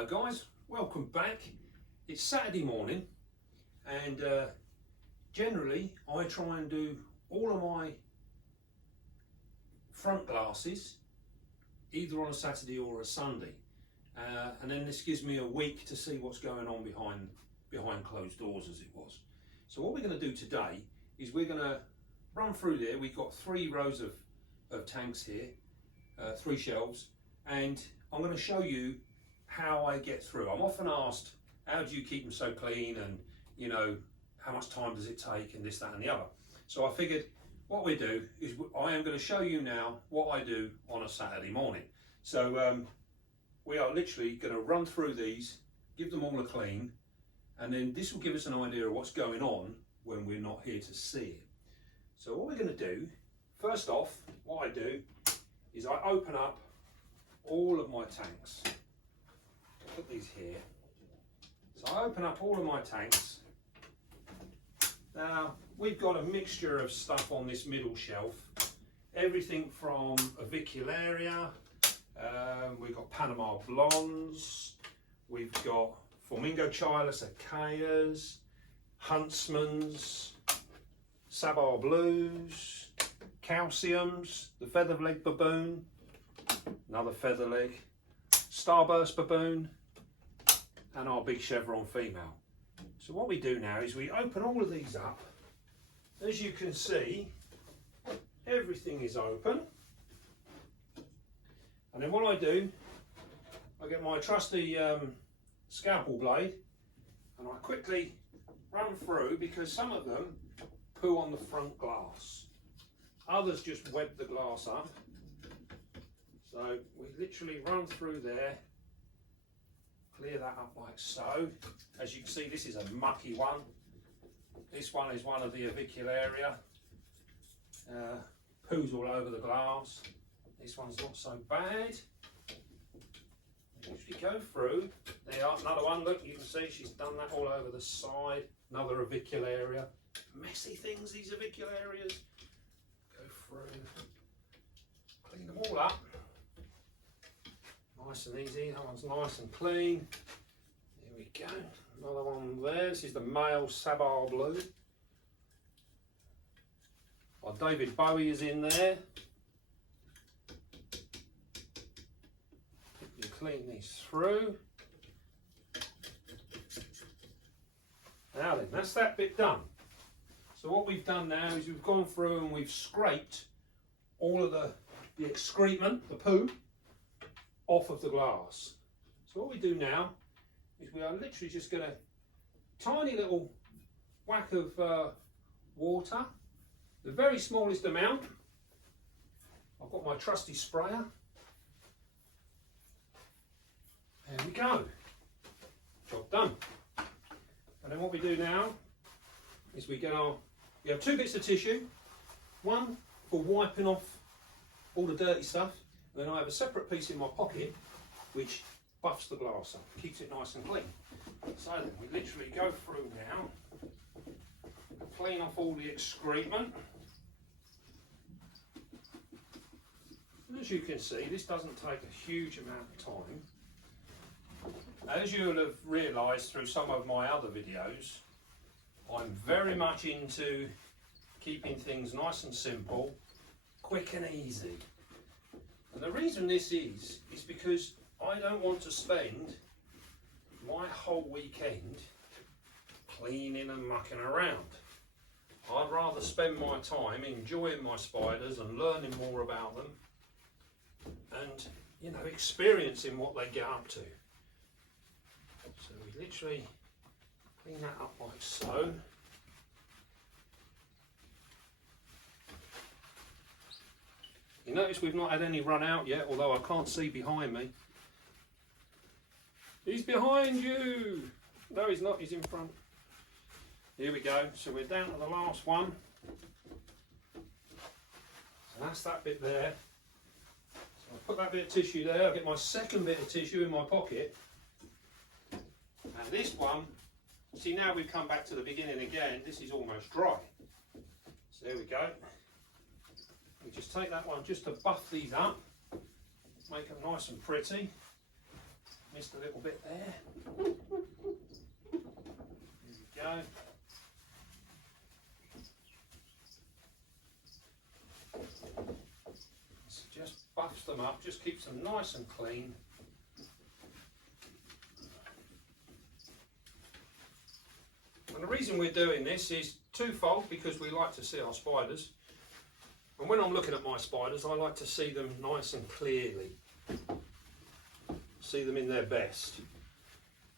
Hello guys, welcome back. It's Saturday morning and generally I try and do all of my front glasses either on a Saturday or a Sunday, and then this gives me a week to see what's going on behind closed doors, as it was. So what we're going to do today is we're going to run through there. We've got 3 rows of tanks here, 3 shelves, and I'm going to show you how I get through. I'm often asked, how do you keep them so clean, and you know, how much time does it take, and this, that and the other. So I figured what we do is I am going to show you now what I do on a Saturday morning. So we are literally going to run through these, give them all a clean, and then this will give us an idea of what's going on when we're not here to see it. So what we're going to do, first off, what I do is I open up all of my tanks. Put these here. So I open up all of my tanks. Now we've got a mixture of stuff on this middle shelf. Everything from avicularia, we've got Panama blondes, we've got Flamingo Chilus acacias, Huntsmans, Sabar blues, calciums, the feather-leg baboon, another feather leg, starburst baboon, and our big chevron female. So what we do now is we open all of these up. As you can see, everything is open. And then what I do, I get my trusty scalpel blade and I quickly run through, because some of them poo on the front glass. Others just web the glass up. So we literally run through there, clear that up like so. As you can see, this is a mucky one. This one is one of the avicularia. Poos all over the glass. This one's not so bad. If you go through, there are another one, look, you can see she's done that all over the side. Another avicularia. Messy things, these avicularias. Go through, clean them all up. Nice and easy, that one's nice and clean. Here we go, another one there. This is the male Sabar blue. Our David Bowie is in there. You clean these through. Now then, that's that bit done. So what we've done now is we've gone through and we've scraped all of the excrement, the poo, off of the glass. So what we do now is we are literally just going to tiny little whack of water, the very smallest amount. I've got my trusty sprayer. There we go. Job done. And then what we do now is we have 2 bits of tissue, one for wiping off all the dirty stuff. Then I have a separate piece in my pocket which buffs the glass up, keeps it nice and clean. So then we literally go through now, clean off all the excrement. And as you can see, this doesn't take a huge amount of time. As you will have realised through some of my other videos, I'm very much into keeping things nice and simple, quick and easy. And the reason this is because I don't want to spend my whole weekend cleaning and mucking around. I'd rather spend my time enjoying my spiders and learning more about them and, you know, experiencing what they get up to. So we literally clean that up like so. You notice we've not had any run out yet, although I can't see behind me. He's behind you! No, he's not, he's in front. Here we go, so we're down to the last one. So that's that bit there. So I put that bit of tissue there, I'll get my second bit of tissue in my pocket. And this one, see, now we've come back to the beginning again, this is almost dry. So there we go. We just take that one just to buff these up, make them nice and pretty. Missed a little bit there. There we go. So just buffs them up, just keeps them nice and clean. And the reason we're doing this is twofold, because we like to see our spiders. And when I'm looking at my spiders, I like to see them nice and clearly. See them in their best.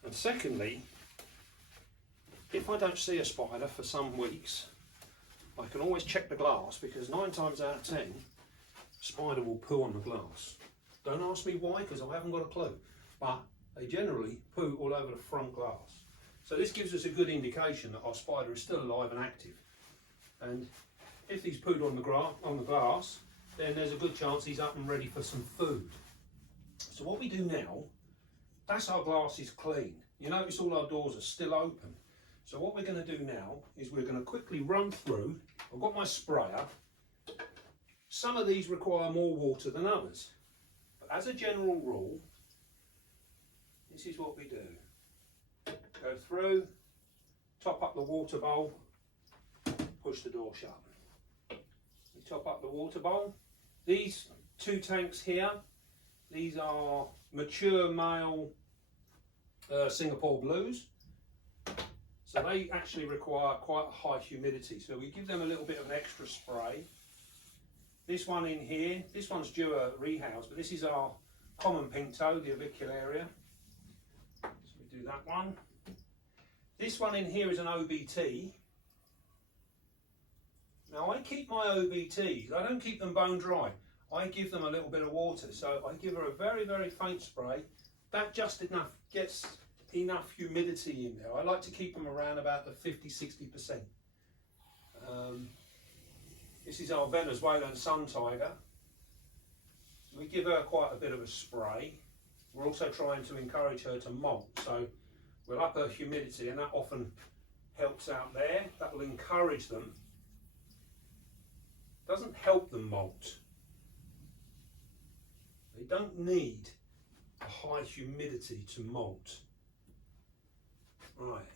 And secondly, if I don't see a spider for some weeks, I can always check the glass, because 9 times out of 10, a spider will poo on the glass. Don't ask me why, because I haven't got a clue. But they generally poo all over the front glass. So this gives us a good indication that our spider is still alive and active. And if he's pooed on the glass, then there's a good chance he's up and ready for some food. So what we do now, that's our glass is clean. You notice all our doors are still open. So what we're going to do now is we're going to quickly run through. I've got my sprayer. Some of these require more water than others. But as a general rule, this is what we do. Go through, top up the water bowl, push the door shut. We top up the water bowl. These 2 tanks here, these are mature male Singapore blues. So they actually require quite a high humidity. So we give them a little bit of an extra spray. This one in here, this one's due a rehouse, but this is our common pinto, the avicularia. So we do that one. This one in here is an OBT. Now I keep my OBTs, I don't keep them bone dry. I give them a little bit of water. So I give her a very, very faint spray. That just gets enough humidity in there. I like to keep them around about the 50–60%. This is our Venezuelan sun tiger. We give her quite a bit of a spray. We're also trying to encourage her to molt. So we'll up her humidity, and that often helps out there. That will encourage them. Doesn't help them molt. They don't need a high humidity to molt. Right.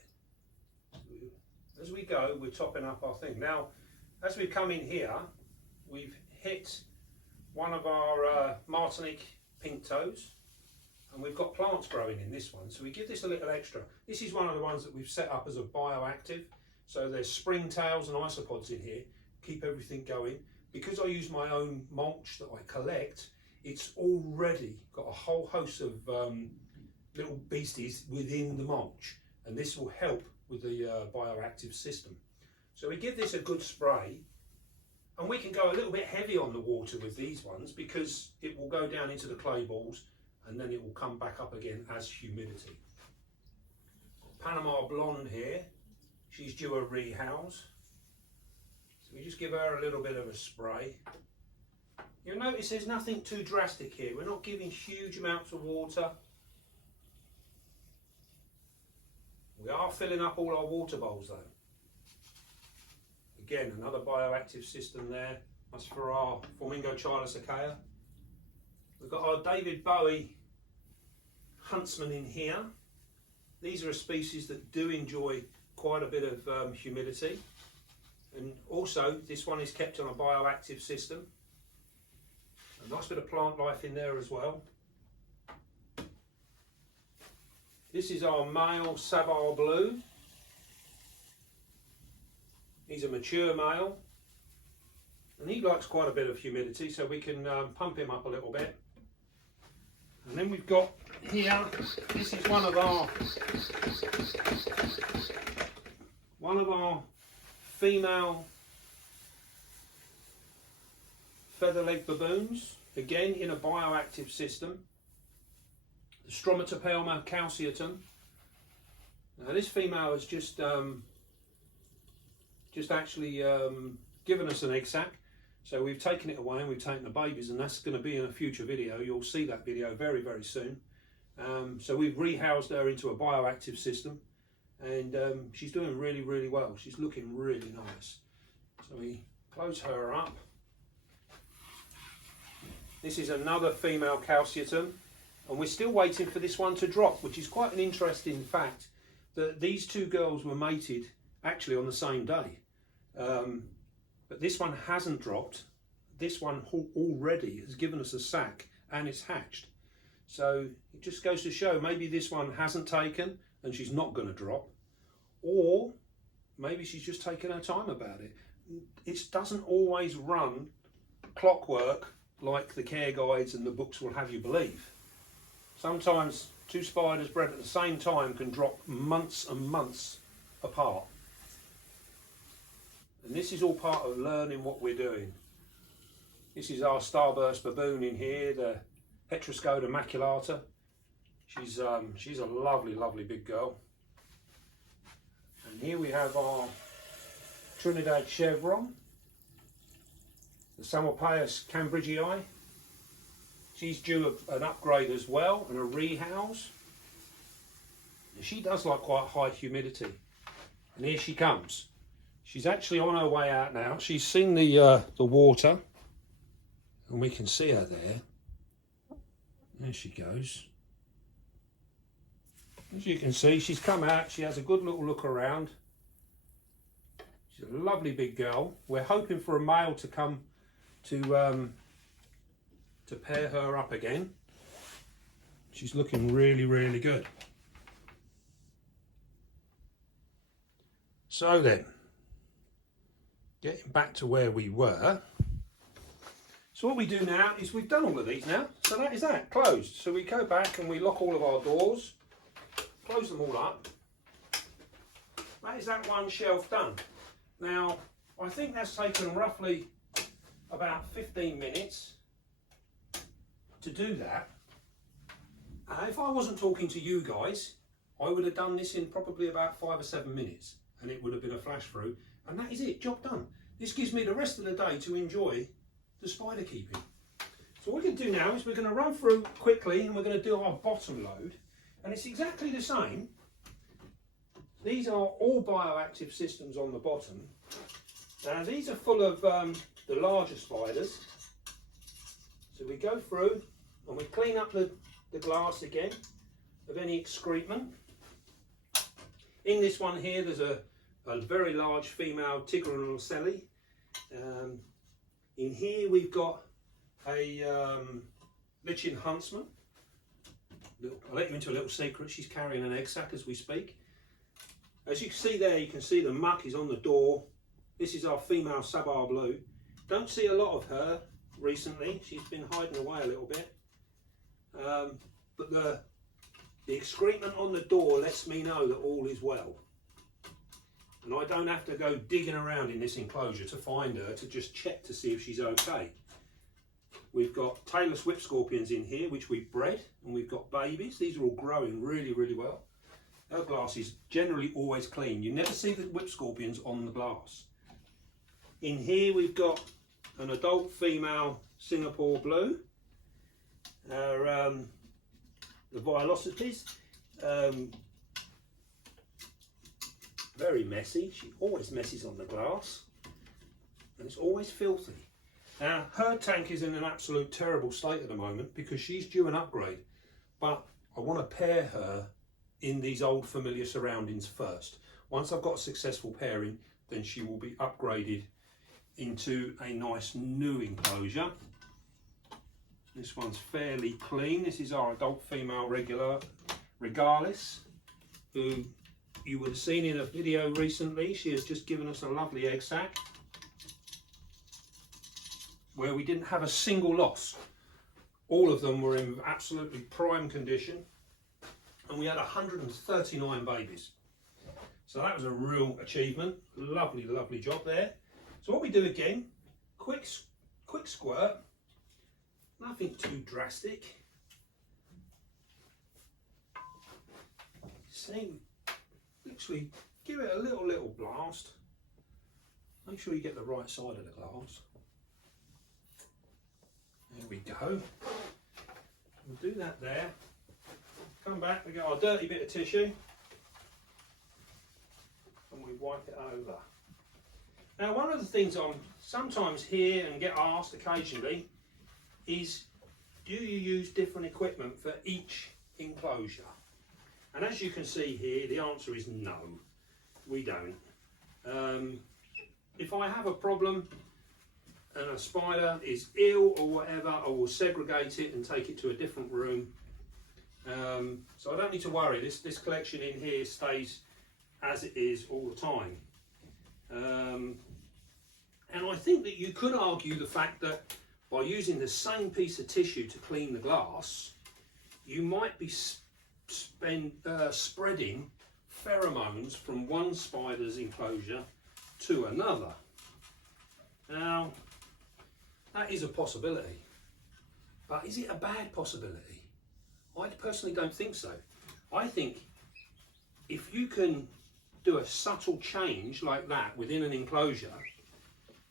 As we go, we're topping up our thing. Now, as we come in here, we've hit one of our Martinique pintos. And we've got plants growing in this one, so we give this a little extra. This is one of the ones that we've set up as a bioactive. So there's springtails and isopods in here, keep everything going. Because I use my own mulch that I collect, it's already got a whole host of little beasties within the mulch. And this will help with the bioactive system. So we give this a good spray. And we can go a little bit heavy on the water with these ones, because it will go down into the clay balls, and then it will come back up again as humidity. Panama blonde here, she's due a rehouse. So we just give her a little bit of a spray. You'll notice there's nothing too drastic here. We're not giving huge amounts of water. We are filling up all our water bowls though. Again, another bioactive system there. That's for our Flamingo Chilosaceae. We've got our David Bowie huntsman in here. These are a species that do enjoy quite a bit of humidity, and also this one is kept on a bioactive system. A nice bit of plant life in there as well. This is our male Sabar Blue. He's a mature male, and he likes quite a bit of humidity, so we can pump him up a little bit. And then we've got here, this is one of our female feather-leg baboons, again in a bioactive system, the Stromatopelma cauciatum. Now this female has just actually given us an egg sac. So we've taken it away and we've taken the babies, and that's going to be in a future video. You'll see that video very, very soon. So we've rehoused her into a bioactive system, and she's doing really, really well. She's looking really nice. So we close her up. This is another female cauciatum. and we're still waiting for this one to drop, which is quite an interesting fact that these two girls were mated actually on the same day. But this one hasn't dropped. This one already has given us a sack and it's hatched. So it just goes to show maybe this one hasn't taken and she's not going to drop, or maybe she's just taken her time about it. It doesn't always run clockwork like the care guides and the books will have you believe. Sometimes two spiders bred at the same time can drop months and months apart. And this is all part of learning what we're doing. This is our starburst baboon in here, the Heteroscoda maculata. She's a lovely, lovely big girl. And here we have our Trinidad chevron, the Samopaeus cambridgei. She's due an upgrade as well and a rehouse. And she does like quite high humidity. And here she comes. She's actually on her way out now. She's seen the water, and we can see her there. There she goes. As you can see, she's come out. She has a good little look around. She's a lovely big girl. We're hoping for a male to come to pair her up again. She's looking really, really good. So then, getting back to where we were. So what we do now is we've done all of these now. So that is that, closed. So we go back and we lock all of our doors, close them all up. That is that one shelf done. Now, I think that's taken roughly about 15 minutes to do that. If I wasn't talking to you guys, I would have done this in probably about 5 or 7 minutes, and it would have been a flash through, and that is it, job done. This gives me the rest of the day to enjoy the spider keeping. So what we're going to do now is we're going to run through quickly and we're going to do our bottom load, and it's exactly the same. These are all bioactive systems on the bottom. Now these are full of the larger spiders. So we go through and we clean up the glass again of any excrement. In this one here there's a very large female Tigran ocelli. In here we've got a lichin huntsman. I'll let you into a little secret. She's carrying an egg sac as we speak. As you can see there, you can see the muck is on the door. This is our female Sabar blue. Don't see a lot of her recently. She's been hiding away a little bit. But the excrement on the door lets me know that all is well. And I don't have to go digging around in this enclosure to find her, to just check to see if she's okay. We've got tailless whip scorpions in here, which we've bred, and we've got babies. These are all growing really, really well. Her glass is generally always clean. You never see the whip scorpions on the glass. In here we've got an adult female Singapore blue. The Violocities. Very messy. She always messes on the glass. And it's always filthy. Now, her tank is in an absolute terrible state at the moment because she's due an upgrade. But I want to pair her in these old familiar surroundings first. Once I've got a successful pairing, then she will be upgraded into a nice new enclosure. This one's fairly clean. This is our adult female Regalis, who you would have seen in a video recently. She has just given us a lovely egg sac where we didn't have a single loss. All of them were in absolutely prime condition, and we had 139 babies. So that was a real achievement. Lovely, lovely job there. So what we do again, quick squirt, nothing too drastic. See, literally give it a little blast. Make sure you get the right side of the glass. There we go. We'll do that there. Come back, we got our dirty bit of tissue and we wipe it over. Now, one of the things I sometimes hear and get asked occasionally is, do you use different equipment for each enclosure? And as you can see here, the answer is no, we don't. If I have a problem and a spider is ill or whatever, I will segregate it and take it to a different room. So I don't need to worry, this collection in here stays as it is all the time. And I think that you could argue the fact that by using the same piece of tissue to clean the glass, you might be spreading pheromones from one spider's enclosure to another. Now, that is a possibility, but is it a bad possibility? I personally don't think so. I think if you can do a subtle change like that within an enclosure,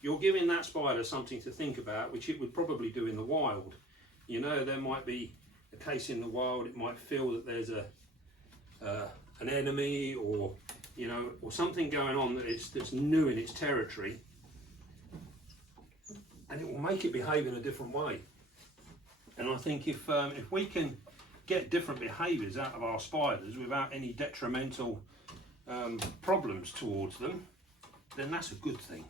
you're giving that spider something to think about, which it would probably do in the wild. You know, there might be a case in the wild, it might feel that there's an enemy, or you know, or something going on that's new in its territory, and it will make it behave in a different way. And I think if we can get different behaviours out of our spiders without any detrimental problems towards them, then that's a good thing.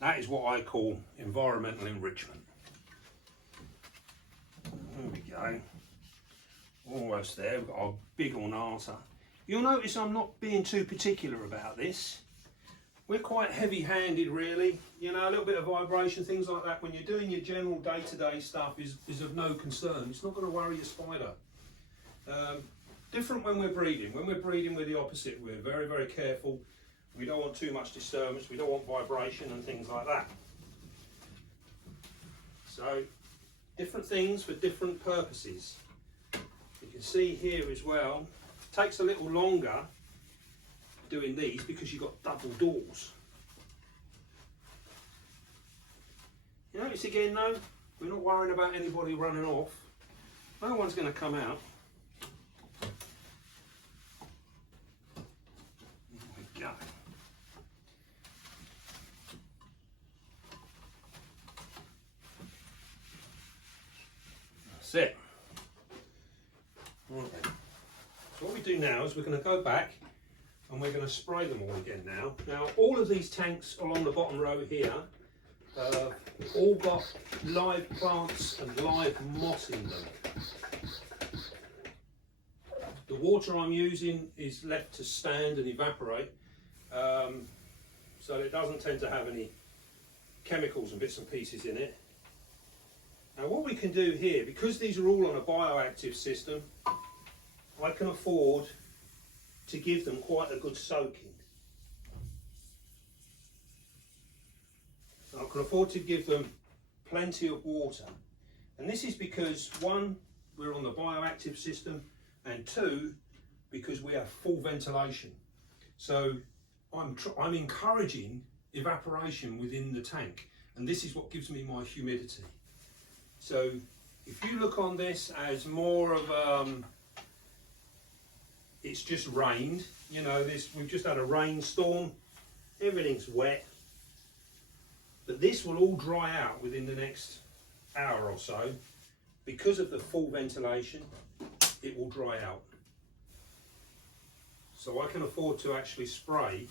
That is what I call environmental enrichment. There we go. Almost there. We've got our big ornata. You'll notice I'm not being too particular about this. We're quite heavy-handed, really. You know, a little bit of vibration, things like that, when you're doing your general day-to-day stuff is of no concern. It's not going to worry your spider. Different when we're breeding. When we're breeding, we're the opposite. We're very, very careful. We don't want too much disturbance. We don't want vibration and things like that. So, different things for different purposes. You can see here as well, it takes a little longer doing these because you've got double doors. You notice again though, we're not worrying about anybody running off. No one's going to come out. There we go. That's it. Right. So what we do now is we're going to go back and we're going to spray them all again now. Now all of these tanks along the bottom row here all got live plants and live moss in them. The water I'm using is left to stand and evaporate, so it doesn't tend to have any chemicals and bits and pieces in it. Now what we can do here, because these are all on a bioactive system, I can afford to give them quite a good soaking. I can afford to give them plenty of water. And this is because, one, we're on the bioactive system, and two, because we have full ventilation. So I'm encouraging evaporation within the tank, and this is what gives me my humidity. So if you look on this as more of it's just rained, you know, we've just had a rainstorm, everything's wet, but this will all dry out within the next hour or so. Because of the full ventilation, it will dry out. So I can afford to actually spray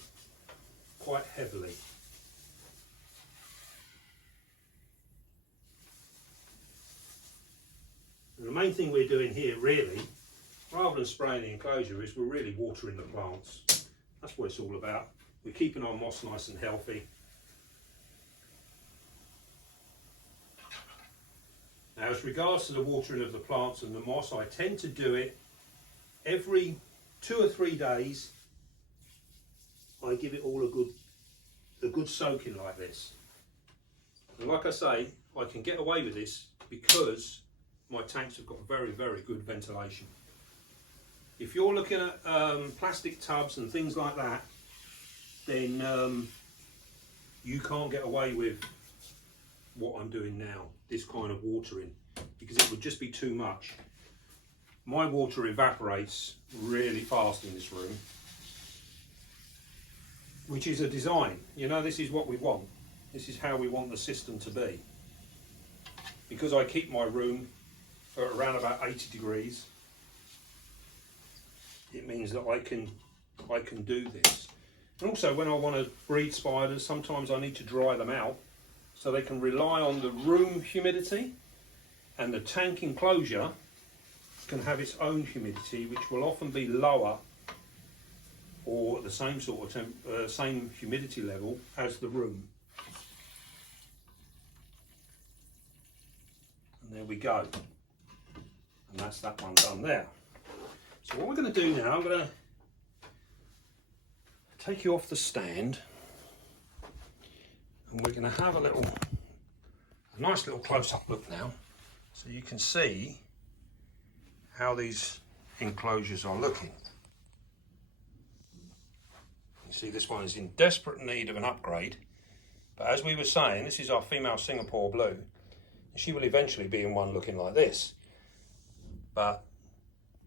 quite heavily. And the main thing we're doing here really, rather than spraying the enclosure, is we're really watering the plants. That's what it's all about. We're keeping our moss nice and healthy. Now as regards to the watering of the plants and the moss, I tend to do it every 2 or 3 days. I give it all a good soaking like this. And like I say, I can get away with this because my tanks have got very, very good ventilation. If you're looking at plastic tubs and things like that, then you can't get away with what I'm doing now, this kind of watering, because it would just be too much. My water evaporates really fast in this room, which is a design. You know, this is what we want. This is how we want the system to be. because I keep my room at around about 80 degrees, it means that I can do this. And also when I want to breed spiders, sometimes I need to dry them out so they can rely on the room humidity, and the tank enclosure can have its own humidity, which will often be lower or the same sort of same humidity level as the room. And there we go. And that's that one done there. So what we're going to do now, I'm going to take you off the stand, and we're going to have a nice little close-up look now, so you can see how these enclosures are looking. You see this one is in desperate need of an upgrade, but as we were saying, this is our female Singapore blue, and she will eventually be in one looking like this. But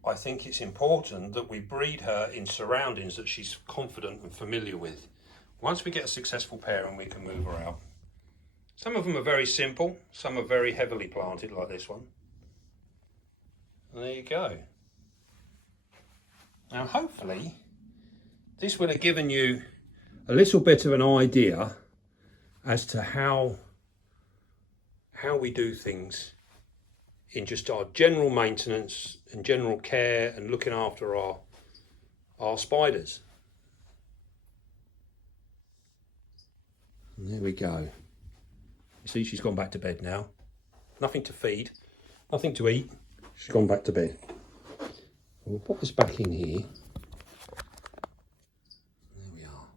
I think it's important that we breed her in surroundings that she's confident and familiar with. Once we get a successful pairing, we can move her out. Some of them are very simple, some are very heavily planted like this one. And there you go. Now hopefully this would have given you a little bit of an idea as to how we do things in just our general maintenance and general care and looking after our spiders. And there we go. You see, she's gone back to bed now. Nothing to feed, nothing to eat. She's gone back to bed. We'll put this back in here. There we are.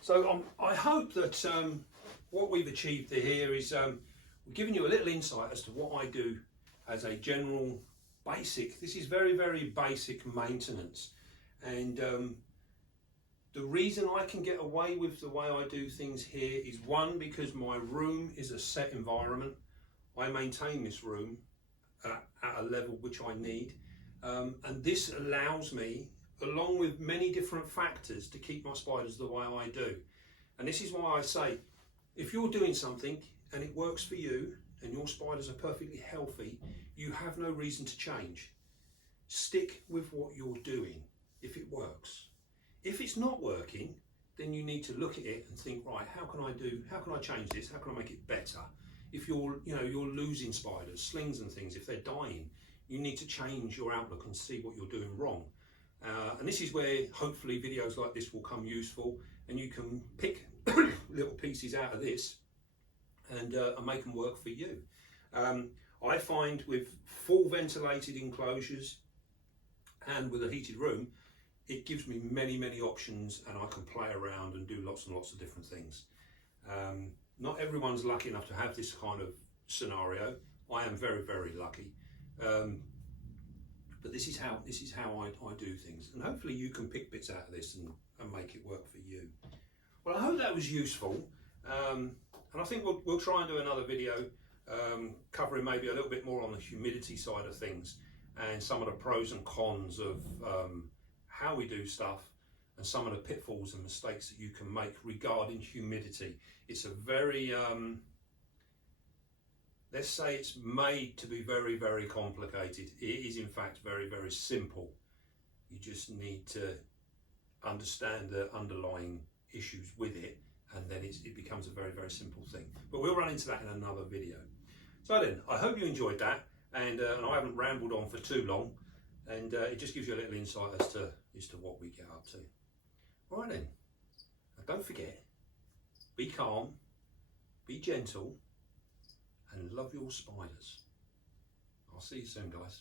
So I hope that what we've achieved here is we've given you a little insight as to what I do as a general basic. This is very, very basic maintenance. And the reason I can get away with the way I do things here is, one, because my room is a set environment. I maintain this room at a level which I need. And this allows me, along with many different factors, to keep my spiders the way I do. And this is why I say, if you're doing something and it works for you and your spiders are perfectly healthy, you have no reason to change. Stick with what you're doing if it works. If it's not working, then you need to look at it and think, right, how can I change this? How can I make it better? If you're losing spiders, slings and things, if they're dying, you need to change your outlook and see what you're doing wrong. And this is where hopefully videos like this will come useful, and you can pick little pieces out of this and make them work for you. I find with full ventilated enclosures and with a heated room, it gives me many, many options, and I can play around and do lots and lots of different things. Not everyone's lucky enough to have this kind of scenario. I am very, very lucky. But this is how I do things, and hopefully you can pick bits out of this and make it work for you. Well, I hope that was useful, and I think we'll try and do another video covering maybe a little bit more on the humidity side of things and some of the pros and cons of how we do stuff, and some of the pitfalls and mistakes that you can make regarding humidity. It's a very, let's say it's made to be very, very complicated. It is in fact very, very simple. You just need to understand the underlying issues with it, and then it becomes a very, very simple thing. But we'll run into that in another video. So then, I hope you enjoyed that, and I haven't rambled on for too long, and it just gives you a little insight as to what we get up to. All right then, now don't forget, be calm, be gentle, and love your spiders. I'll see you soon, guys.